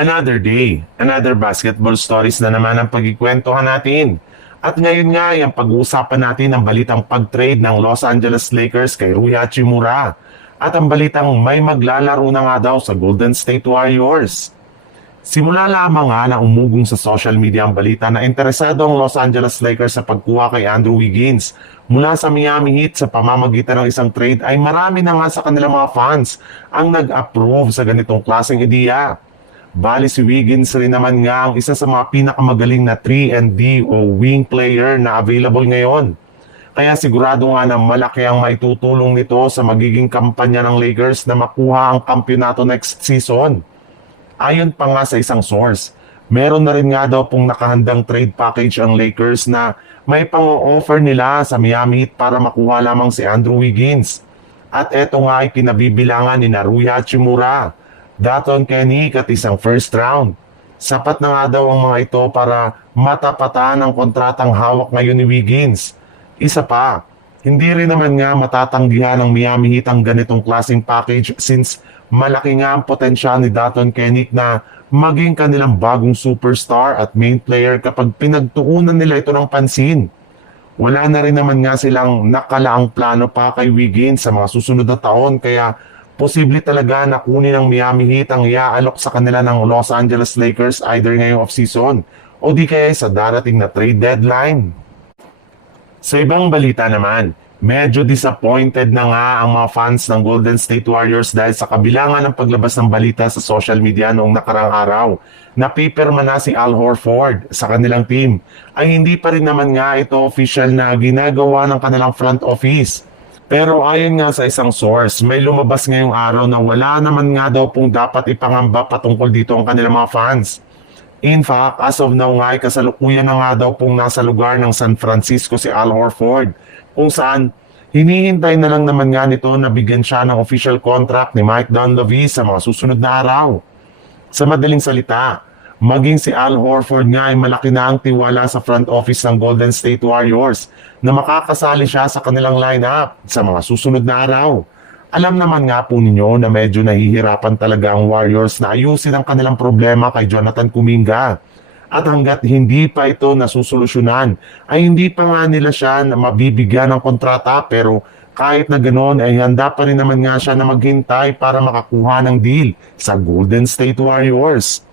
Another day, another basketball stories na naman ang pagkikwentuhan natin. At ngayon nga ay ang pag-uusapan natin ang balitang pag-trade ng Los Angeles Lakers kay Rui Hachimura. At ang balitang may maglalaro na nga daw sa Golden State Warriors. Simula lamang nga na umugong sa social media ang balita na interesado ang Los Angeles Lakers sa pagkuha kay Andrew Wiggins mula sa Miami Heat sa pamamagitan ng isang trade ay marami na nga sa kanilang mga fans ang nag-approve sa ganitong klaseng ideya. Bali si Wiggins rin naman nga ang isa sa mga pinakamagaling na 3-and-D o wing player na available ngayon. Kaya sigurado nga na malaki ang maitutulong nito sa magiging kampanya ng Lakers na makuha ang kampyonato next season. Ayon pa nga sa isang source, meron na rin nga daw pong nakahandang trade package ang Lakers na may pang-offer nila sa Miami Heat para makuha lamang si Andrew Wiggins. At eto nga ay pinabibilangan ni Rui Hachimura, Daton Kenny at isang first round. Sapat na nga daw ang mga ito para matapatan ang kontratang hawak ngayon ni Wiggins. Isa pa, hindi rin naman nga matatanggihan ng Miami Heat ang ganitong klaseng package since malaki nga ang potensyal ni Daton Kenny na maging kanilang bagong superstar at main player kapag pinagtuunan nila ito ng pansin. Wala na rin naman nga silang nakalaang plano pa kay Wiggins sa mga susunod na taon kaya posible talaga na kunin ng Miami Heat ang iaalok sa kanila ng Los Angeles Lakers either ngayong off-season o di kaya sa darating na trade deadline. Sa ibang balita naman, medyo disappointed na nga ang mga fans ng Golden State Warriors dahil sa kabilangan ng paglabas ng balita sa social media noong nakarang araw na pipirma na si Al Horford sa kanilang team ay hindi pa rin naman nga ito official na ginagawa ng kanilang front office. Pero ayon nga sa isang source, may lumabas ngayong araw na wala naman nga daw pong dapat ipangamba patungkol dito ang kanilang mga fans. In fact, as of now nga ay kasalukuyan na nga daw pong nasa lugar ng San Francisco si Al Horford, kung saan hinihintay na lang naman nga nito na bigyan siya ng official contract ni Mike Dunleavy sa mga susunod na araw. Sa madaling salita, maging si Al Horford nga ay malaki na ang tiwala sa front office ng Golden State Warriors na makakasali siya sa kanilang lineup sa mga susunod na araw. Alam naman nga po ninyo na medyo nahihirapan talaga ang Warriors na ayusin ang kanilang problema kay Jonathan Kuminga. At hanggat hindi pa ito nasusolusyonan, ay hindi pa nga nila siya na mabibigyan ng kontrata pero kahit na ganoon ay handa pa rin naman nga siya na maghintay para makakuha ng deal sa Golden State Warriors.